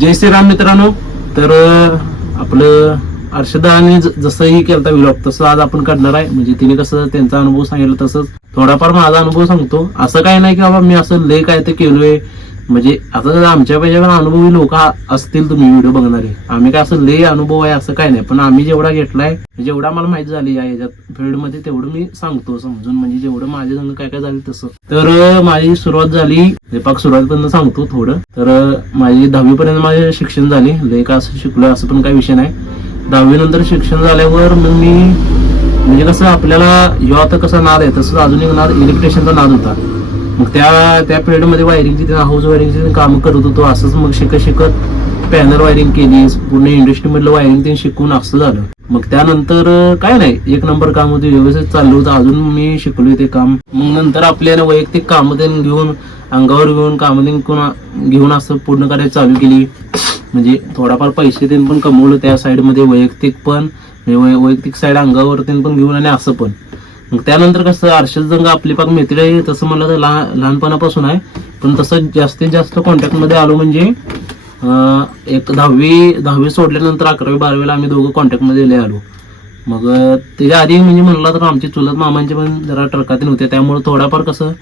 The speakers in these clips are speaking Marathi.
जय श्रीराम मित्रांनो. तर आपलं अर्षदाने जसंही केलता व्लॉग तसं आज आपण करणार आहे. म्हणजे तिने कसं त्यांचा अनुभव सांगितलं तसंच. थोडाफार माझा अनुभव सांगतो. असं काय नाही की बाबा मी असं लय काय ते केलोय. म्हणजे आता जर आमच्या पण अनुभवी लोक असतील तुम्ही व्हिडिओ बघणारे. आम्ही काय असं लय अनुभव आहे असं काय नाही. पण आम्ही जेवढा घेतलाय जेवढा मला माहिती झाली या याच्यात फील्डमध्ये तेवढं मी सांगतो समजून. म्हणजे जेवढं माझ्या संग काय काय झालं तसं. तर माझी सुरुवात झाली हे पाक सुरुवातीपर्यंत सांगतो थोडं. तर माझी दहावीपर्यंत माझे शिक्षण झाले. लय का असं शिकलो असं पण काही विषय नाही. दहावी नंतर शिक्षण झाल्यावर मग मी म्हणजे कसं आपल्याला यो आता कसा नाद आहे तसंच अजून एक नाद इलेक्ट्रिशियनचा नाद होता. मग त्या त्या पिरियडमध्ये वायरिंगची हाऊस वायरिंगची काम करत होतो असंच मग शिकत शिकत पॅनल वायरिंग केली पूर्ण इंडस्ट्रीमधलं वायरिंग ते शिकून असं झालं. मग त्यानंतर काय नाही एक नंबर काम होते व्यवस्थित चाललं होतं अजून मी शिकलोय ते काम. मग नंतर आपल्याला वैयक्तिक कामं ते घेऊन अंगावर घेऊन कामं ते घेऊन असं पूर्ण करायला चालू केली. म्हणजे थोडाफार पैसे ते पण कमवलं त्या साईडमध्ये वैयक्तिक पण म्हणजे वैयक्तिक साईड अंगावर ते पण घेऊन आणि असं पण. मग त्यानंतर कसं अर्षद जंग आपली पाक मित्र आहे तसं मला तर लहान लहानपणापासून आहे. पण तसं जास्तीत जास्त कॉन्टॅक्टमध्ये आलो म्हणजे एक दहावी दहावी सोडल्यानंतर अकरावी बारावीला आम्ही दोघं कॉन्टॅक्टमध्ये लय आलो. मग त्याच्या आधी म्हणजे म्हणला तर आमचे चुलत मामांचे पण जरा ट्रकातील होते त्यामुळे थोडाफार कसं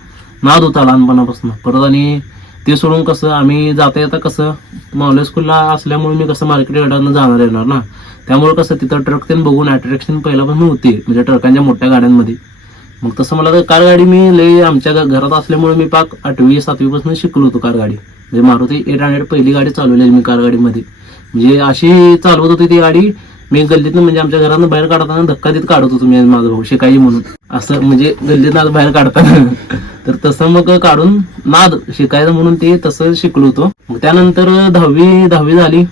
नाद होता लहानपणापासून. परत आणि ते सोडून कसं आम्ही जाता येता कसं मावले स्कूलला असल्यामुळे मी कसं मार्केट गाड्यांना जाणार येणार ना. त्यामुळे कसं तिथं ट्रक ते बघून अट्रॅक्शन पहिल्यापासून होते म्हणजे ट्रकांच्या मोठ्या गाड्यांमध्ये. मग तसं मला तर कार गाडी मी लई आमच्या घरात असल्यामुळे मी पाक आठवी सातवीपासून शिकलो होतो कार गाडी. म्हणजे मारुती एट हंड्रेड पहिली गाडी चालवलेली मी कार गाडीमध्ये. म्हणजे अशी चालवत होती ती गाडी मी गल्लीतनं म्हणजे आमच्या घरातून बाहेर काढताना धक्का देत काढत होतो मी माझं माझा भाऊ शिकाई म्हणून. असं म्हणजे गल्लीतनं बाहेर काढताना. तर तसं मग काढून नाद शिकायचं म्हणून ते तसं शिकलो होतो. मग त्यानंतर दहावी दहावी झाली.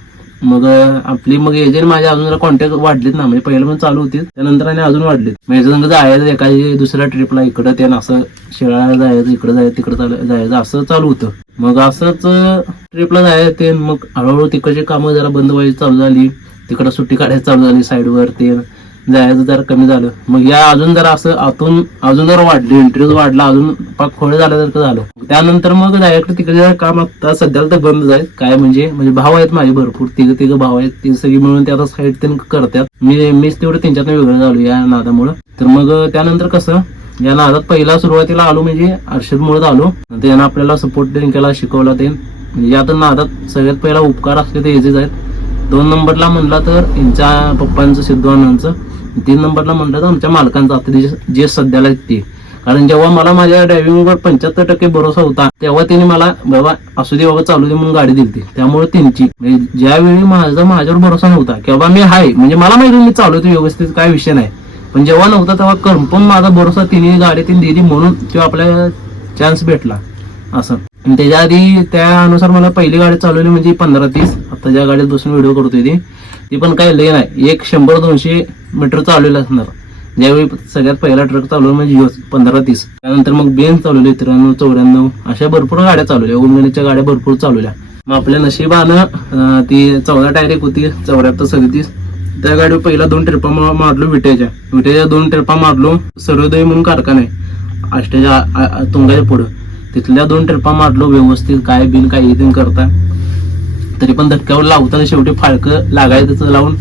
मग आपली मग एजंट माझ्या अजून जरा कॉन्टॅक्ट वाढलेत ना म्हणजे पहिलं पण चालू होती. त्यानंतर आणि अजून वाढलेत. माझ्या संग जायचं एखादी दुसऱ्या ट्रिपला इकडं ते असं शिळाला जायचं इकडं जायचं तिकडं जायचं असं चालू होतं. मग असंच ट्रिपला जायचं ते मग हळूहळू तिकडची कामं जरा बंद व्हायची चालू झाली. तिकडं सुट्टी काढायची चालू झाली साईडवर ते जायचं जरा कमी झालं. मग या अजून जरा असं आतून अजून जर वाढली इंटरेस्ट वाढला अजून पाक झालं झाल्यासारखं झालं. त्यानंतर मग डायरेक्ट तिकडे काम आता सध्याला तर बंद जाईल काय म्हणजे म्हणजे भाव आहेत माझे भरपूर तिघ तिघ भाव आहेत ती सगळी मिळून ते आता साईड ते करतात. मी मीच तेवढं त्यांच्यातनं वेगळं झालो या नादामुळं. तर मग त्यानंतर कसं या नादात पहिला सुरुवातीला आलो म्हणजे अर्षदमुळे आलो त्यानं आपल्याला सपोर्ट केला शिकवला ते. म्हणजे आता नादात सगळ्यात पहिला उपकार असले ते याचेच आहेत. दोन नंबरला म्हणला तर यांच्या पप्पांचं सिद्धवानांचं तीन नंबरला म्हणलं तर आमच्या मालकांचं आता जे- सध्याला ते. कारण जेव्हा मला माझ्या ड्रायव्हिंगवर पंच्याहत्तर टक्के भरोसा होता तेव्हा त्यांनी मला बाबा असू दे बाबा चालू दे म्हणून गाडी दिली त्यामुळे त्यांची म्हणजे ज्यावेळी माझा माझ्यावर भरोसा नव्हता की बाबा मी आहे म्हणजे मला माहिती मी चालवतो व्यवस्थित काय विषय नाही. पण जेव्हा नव्हता तेव्हा कन्फर्म माझा भरोसा तिने गाडी तिने दिली म्हणून किंवा आपल्याला चान्स भेटला असं. आणि त्याच्या आधी त्यानुसार मला पहिली गाडी चालवली म्हणजे पंधरा तीस. आता ज्या गाडीत बसून व्हिडिओ करतोय ती. ती पण काही लय नाही. एक शंभर दोनशे मीटर चालवलेलं असणार. ज्यावेळी सगळ्यात पहिला ट्रक चालवला म्हणजे ह्योच पंधरा तीस. त्यानंतर मग बेन चालवले त्र्याण्णव चौऱ्याण्णव अशा भरपूर गाड्या चालवल्या. उमेदच्या गाड्या भरपूर चालवल्या. मग आपल्या नशिबानं ती चौदा डायरेक्ट होती चौऱ्याहत्तर सदतीस. त्या गाडीवर पहिला दोन ट्रिपा मारलो विट्याच्या. विट्याच्या दोन ट्रिपा मारलो सर्वोदय म्हणून कारखाना आहे. आष्ट्याच्या तुंगाच्या पुढं तिथल्या दोन ट्रिपा मारलो व्यवस्थित काय बिन काय इथून करता. तरी पण धक्क्यावर लावताना शेवटी फाळकं लागायचं त्याचं लावून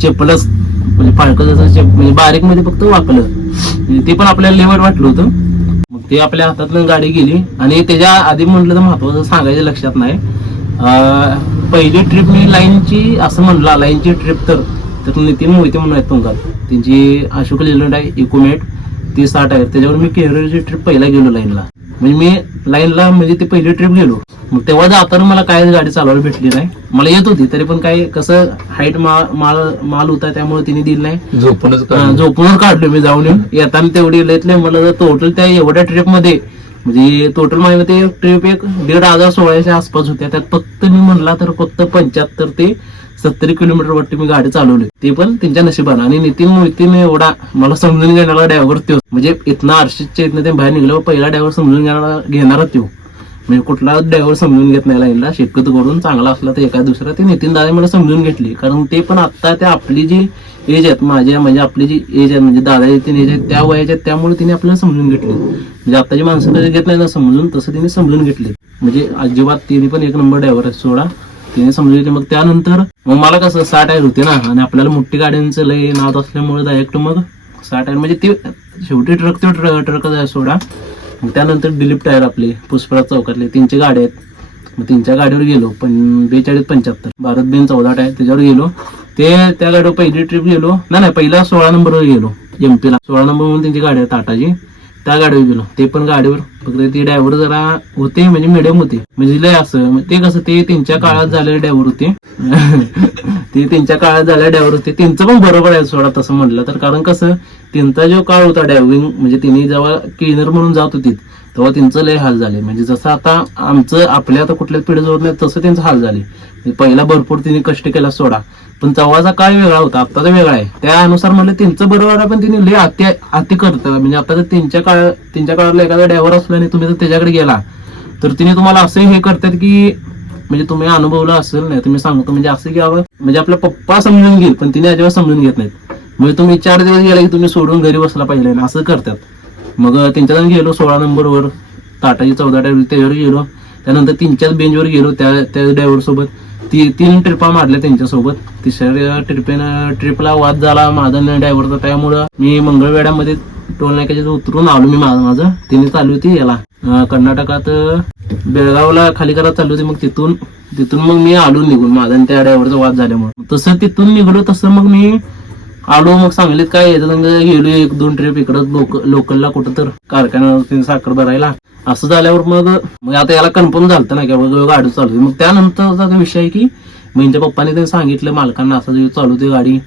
चेपलंच म्हणजे फाळकं जसं चेप म्हणजे बारीकमध्ये फक्त वापलं म्हणजे ते पण आपल्याला लेवट वाटलं होतं. मग ते आपल्या हातातून गाडी गेली आणि त्याच्या आधी म्हटलं तर महत्वाचं सांगायचं लक्षात नाही. पहिली ट्रिप मी लाईनची असं म्हणला लाईनची ट्रिप तर तर नितीन मोहिते म्हणून आहेत तुमकात त्यांची अशोक लेलंड आहे इकोमेट ती साठ आहे. त्याच्यावर मी केरळची ट्रिप पहिला गेलो लाईनला. म्हणजे मी लाईनला म्हणजे ती पहिली ट्रिप गेलो मग तेव्हा जाताना मला काय गाडी चालवायला भेटली नाही. मला येत होती तरी पण काय कसं हाईट माल माल माल होता त्यामुळे तिने दिली नाही. झोपूनच काढलं. झोपूनच काढलो मी जाऊन येऊन. येताना तेवढी लयतले मला जर टोटल त्या एवढ्या ट्रिपमध्ये म्हणजे टोटल माझ्या ते ट्रिप एक दीड हजार सोळाशे आसपास होत्या. त्यात फक्त मी म्हणला तर फक्त पंच्याहत्तर ते सत्तरी किलोमीटर वरती मी गाडी चालवली. ते पण त्यांच्या नशिबानं. आणि नितीन मोहितीन एवढा मला समजून घेणारा ड्रायव्हर तो. म्हणजे इथनं आरशीच्या इथनं ते बाहेर निघल्यावर पहिला ड्रायव्हर समजून घेणारा घेणारा तो. म्हणजे कुठला ड्रायव्हर समजून घेत नाही लाईनला. शक्यतो करून चांगला असला तर एका दुसरा ते नितीन दादा मला समजून घेतली. कारण ते पण आता त्या आपली जी एज आहेत माझ्या म्हणजे आपली जी एज आहे म्हणजे दादा तीन एज आहेत त्या वयाच्या आहेत त्यामुळे तिने आपल्याला समजून घेतली. म्हणजे आताची माणसं घेत नाही ना समजून तसं तिने समजून घेतली. म्हणजे अजिबात तिने पण एक नंबर ड्रायव्हर आहे सोडा. तिने समजले मग त्यानंतर मग मला कसं सहा टायर होते ना. आणि आपल्याला मोठी गाड्यांचं लय नाद असल्यामुळे डायरेक्ट मग सहा टायर म्हणजे ते शेवटी ट्रक ते ट्रक ट्रकच आहे सोडा. मग त्यानंतर दिलीप टायर आपले पुष्पराज चौकातले. तीनशे गाड्या आहेत. मग तीनच्या गाडीवर गेलो पण बेचाळीस पंच्याहत्तर. भारत बेन चौदा टायर त्याच्यावर गेलो. ते त्या गाडीवर पहिली ट्रिप गेलो. नाही नाही पहिला सोळा नंबरवर गेलो एम पीला सोळा नंबर म्हणून त्यांची गाडी आहे टाटाची. त्या गाडीवर गेलो. ते पण गाडीवर. फक्त ते ड्रायव्हर जरा होते म्हणजे मिडियम होते. म्हणजे लय असं म्हणजे ते कसं ते त्यांच्या काळात झालेले ड्रायव्हर होते. ते त्यांच्या काळात झालेले ड्रायव्हर होते. त्यांचं पण बरोबर आहे सोडा तसं म्हटलं तर. कारण कसं त्यांचा जो काळ होता ड्रायव्हिंग म्हणजे त्यांनी जेव्हा क्लिनर म्हणून जात होती तेव्हा त्यांचं लय हाल झाले. म्हणजे जसं आता आमचं आपल्या आता कुठल्याच पिढी नाही तसं त्यांचं हाल झाले. म्हणजे पहिला भरपूर तिने कष्ट केला सोडा. पण तेव्हाचा काळ वेगळा होता आत्ताचा वेगळा आहे. त्यानुसार म्हणलं त्यांचं बरोबर आहे पण तिने लय अति अति करतं म्हणजे आता जर त्यांच्या काळ त्यांच्या काळातला एखादा ड्रायव्हर असला आणि तुम्ही जर त्याच्याकडे गेला तर तिने तुम्हाला असं हे करतात की म्हणजे तुम्ही अनुभवलं असेल नाही तुम्ही सांगतो. म्हणजे असं की म्हणजे आपला पप्पा समजून घेईल पण तिने अजिबात समजून घेत नाहीत. म्हणजे तुम्ही चार दिवस गेला की तुम्ही सोडून घरी बसला पाहिजे असं करतात. मग त्यांच्याकडे गेलो सोळा नंबरवर. टाटाची चौदा ड्रायव्हर त्याच्यावर गेलो. त्यानंतर तीनच्याच बेंचवर गेलो त्या त्या ड्रायव्हर सोबत. ती तीन ट्रिपा मारल्या त्यांच्यासोबत. तिसऱ्या ट्रिपेनं ट्रिपला वाद झाला. माझा ड्रायव्हरचा त्यामुळं मी मंगळवेड्यामध्ये टोल नाक्याच्या उतरून आलो मी माझं माझं. तिने चालू होती याला. कर्नाटकात बेळगावला खाली करत चालू होती मग तिथून. तिथून मग मी आलो निघून. माझा आणि त्या ड्रायव्हरचा वाद झाल्यामुळे. तसं तिथून निघलो तसं मग मी आलो मग सांगलीत काय येतं गेलो एक दोन ट्रिप इकडं लोक लोकलला कुठं तर कारखान्यावर साखर भरायला असं झाल्यावर मग मग आता याला कन्फर्म झालं ना की बाबा गाडी चालू मग त्यानंतरचा विषय आहे की मग पप्पाने त्यांनी सांगितलं मालकांना असं चालू होती गाडी.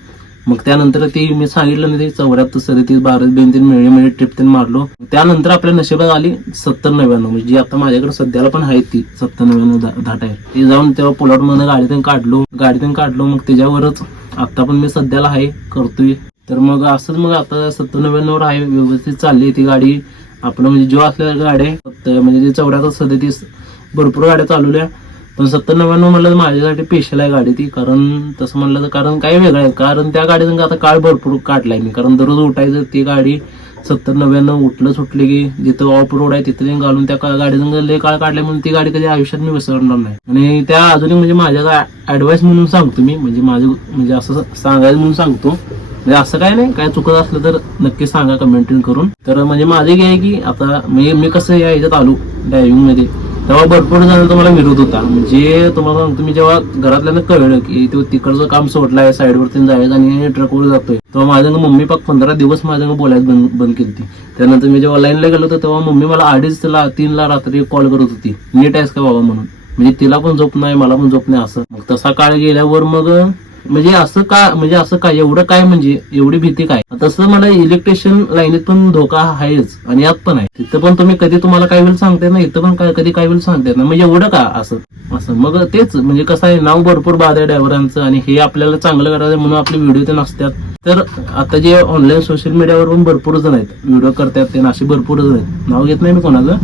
मग त्यानंतर ते मी सांगितलं ना ते चौऱ्याहत्तर सदतीस बारा बेन तीन मिळे मिळे ट्रिप तीन मारलो. त्यानंतर आपल्या नशिबात आली सत्तर नव्याण्णव. म्हणजे जी आता माझ्याकडे सध्याला पण आहे ती सत्तर नव्याण्णव दा- धाट आहे ते जाऊन तेव्हा पुलाट मधून गाडीतून काढलो. गाडीतून काढलो मग त्याच्यावरच आता पण मी सध्याला आहे करतोय. तर मग असंच मग आता सत्तर नव्याण्णववर आहे व्यवस्थित चालली ती गाडी. आपलं म्हणजे जो असलेल्या गाड्या फक्त म्हणजे ते सध्या ती भरपूर गाड्या चालवल्या. पण सत्तर नव्याण्णव म्हणलं तर माझ्यासाठी स्पेशल आहे गाडी ती. कारण तसं म्हणलं तर कारण काय वेगळं आहे. कारण त्या गाडीतून आता काळ भरपूर काढलाय मी. कारण दररोज उठायचं ती गाडी सत्तर नव्याण्णव उठलं सुटले की जिथं ऑफ रोड आहे तिथे घालून त्या गाडीतून लय काळ काढल्या म्हणून ती गाडी कधी आयुष्यात मी विसरणार नाही. आणि त्या अजूनही म्हणजे माझ्या ऍडवाईस म्हणून सांगतो मी. म्हणजे माझं म्हणजे असं सांगायचं म्हणून सांगतो. म्हणजे असं काय नाही. काय चुकत असलं तर नक्की सांगा कमेंटिंग करून. तर म्हणजे माझे काय आहे की आता मी मी कसं या याच्यात आलो ड्रायव्हिंगमध्ये. तेव्हा भरपूर जण तुम्हाला विरोध होता. म्हणजे तुम्हाला सांगतो मी जेव्हा घरातल्यानं कळलं की तो तिकडचं काम सोडलंय साईडवरती जायचं आणि ट्रकवर जातोय तेव्हा माझ्या मम्मी पाक पंधरा दिवस माझ्या बोलायला बंद बंद केली त्यानंतर मी जेव्हा लाईनला गेलो होतो तेव्हा मम्मी मला अडीच ला तीनला रात्री कॉल करत होती. नीट आहेस का बाबा? म्हणून. म्हणजे तिला पण झोप नाही मला पण झोप नाही असं. मग तसा काळ गेल्यावर मग म्हणजे असं का म्हणजे असं काय एवढं काय म्हणजे एवढी भीती काय? तसं मला इलेक्ट्रिशियन लाईनीत पण धोका आहेच आणि यात पण आहे. तिथं पण तुम्ही कधी तुम्हाला काय वेळ सांगताय ना इथं पण काय कधी काय वेळ सांगता येत नाही. म्हणजे एवढं का असं? असं. मग तेच म्हणजे कसं आहे नाव भरपूर बाद आहे ड्रायव्हरांचं आणि हे आपल्याला चांगलं करायचं म्हणून आपले व्हिडिओ ते नसतात. तर आता जे ऑनलाईन सोशल मीडियावर पण भरपूर जण आहेत. व्हिडिओ करतात ते असे भरपूर जण आहेत. नाव घेत नाही मी कोणाचं.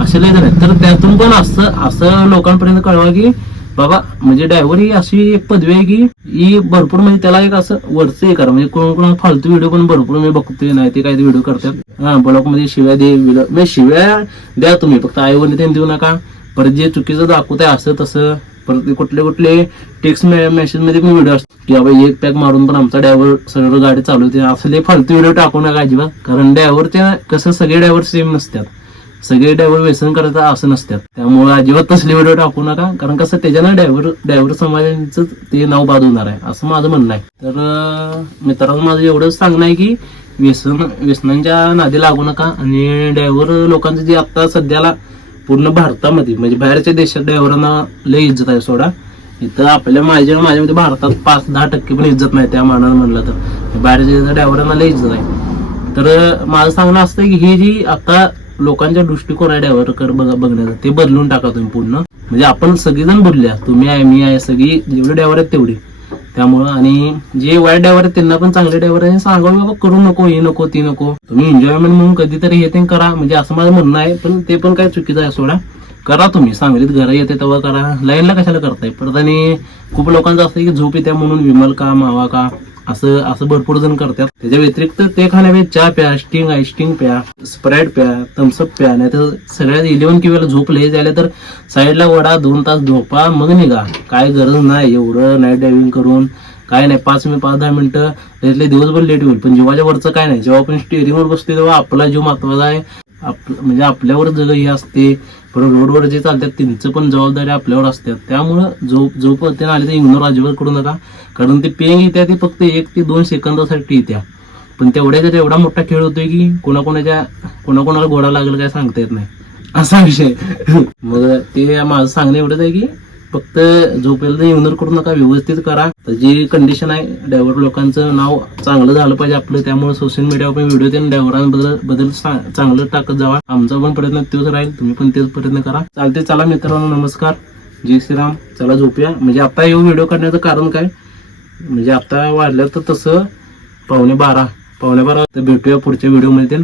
असे लय जण आहेत. तर त्यातून पण असं असं लोकांपर्यंत कळवा की बाबा म्हणजे ड्रायव्हर ही अशी एक पदवी आहे की ही भरपूर म्हणजे त्याला एक असं वरचं हे करा. म्हणजे कोण कोण फालतू व्हिडिओ पण भरपूर मी बघतोय नाही ते काही व्हिडिओ करतात. हा ब्लॉकमध्ये शिव्या दे म्हणजे शिव्या द्या तुम्ही फक्त आईवडील त्यांनी देऊ नका. परत जे चुकीचं दाखवताय असं तसं. परत कुठले कुठले टेक्स्ट मेसेजमध्ये पण व्हिडिओ असतो की बाबा एक पॅक मारून पण आमचा ड्रायव्हर सगळं गाडी चालवते असले फालतू व्हिडिओ टाकू नका अजिबात. कारण ड्रायव्हर त्या कसं सगळे ड्रायव्हर सेम नसतात. सगळे ड्रायव्हर व्यसन करतात असं नसतात त्यामुळे अजिबात तसले व्हिडिओ टाकू नका. कारण कसं त्याच्यानं ड्रायव्हर ड्रायव्हर समाजाचं ते नाव बाद होणार आहे. असं माझं म्हणणं आहे. तर मित्रांनो माझं एवढंच सांगणं आहे की व्यसन व्यसनांच्या नादी लागू नका. आणि ड्रायव्हर लोकांचं जे आता सध्याला पूर्ण भारतामध्ये म्हणजे बाहेरच्या देशात ड्रायव्हरांना लय इज्जत आहे सोडा. इथं आपल्या माझ्या माझ्यामध्ये भारतात पाच दहा टक्के पण इज्जत नाही त्या मानानं म्हणलं तर. बाहेरच्या ड्रायव्हरांना लय इज्जत आहे. तर माझं सांगणं असतं की ही जी आता लोकांच्या दृष्टिकोन आहे ड्रायव्हर कर ते बदलून टाका तुम्ही पूर्ण. म्हणजे आपण सगळीजण बोलल्या तुम्ही आहे मी आहे सगळी जेवढे ड्रायव्हर आहेत तेवढी. त्यामुळं आणि जे वाईट ड्रायव्हर आहेत त्यांना पण चांगले ड्रायव्हर आहे सांगावं बाबा करू नको हे नको ती नको. तुम्ही एन्जॉयमेंट म्हणून कधीतरी हे ते करा. म्हणजे असं माझं म्हणणं आहे पण ते पण काय चुकीचं आहे सोडा. करा तुम्ही. सांगलीत घरा येते तेव्हा करा. लाईनला कशाला करताय? परत आणि खूप लोकांचं असतं की झोप येते म्हणून विमल का मावा का? असं असं भरपूर जण करतात. त्याच्या व्यतिरिक्त ते खाण्यापेक्षा चहा प्या स्टिंग आहे स्टिंग प्या स्प्राईट प्या थम्सअप प्या नाही तर सगळ्यात इलेव्हन किंवा झोप लय झाले तर साईडला वडा दोन तास झोपा मग निघा. काय गरज नाही एवढं नाईट ड्रायव्हिंग करून. काय नाही पाच मिनिट पाच दहा मिनिटं त्यातले दिवसभर लेट होईल. पण जीवाच्या वरचं काय नाही जेव्हा आपण स्टेअरिंगवर बसतो तेव्हा आपला जीव महत्त्वाचा आहे. आप म्हणजे आपल्यावर जग हे असते पण रोडवर जे चालतात त्यांचं पण जबाबदारी आपल्यावर असतात त्यामुळं जो जोपर्यंत आले आली तर इग्नोर अजिबात करू नका कारण ते पेंग येत्या ते फक्त एक ते दोन सेकंदासाठी येत्या. पण तेवढ्या त्याचा एवढा मोठा खेळ होतोय की कोणाकोणाच्या कोणाकोणाला घोडा लागेल काय सांगता येत नाही. असा विषय. मग ते माझं सांगणं एवढंच आहे की फक्त झोपेला तर करू नका व्यवस्थित करा. तर जी कंडिशन आहे ड्रायव्हर लोकांचं नाव चांगलं झालं पाहिजे आपलं त्यामुळे सोशल मीडियावर पण व्हिडिओ देऊन ड्रायव्हरांबद्दल बदल चांगलं टाकत जावा. आमचा पण प्रयत्न तेच राहील तुम्ही पण तेच प्रयत्न करा. चालते चला मित्रांनो नमस्कार. जय श्रीराम. चला झोपूया. म्हणजे आता येऊ व्हिडिओ करण्याचं कारण काय? म्हणजे आता वाढलं तर तसं पावणे बारा पावणे बारा तर भेटूया पुढच्या व्हिडिओमध्ये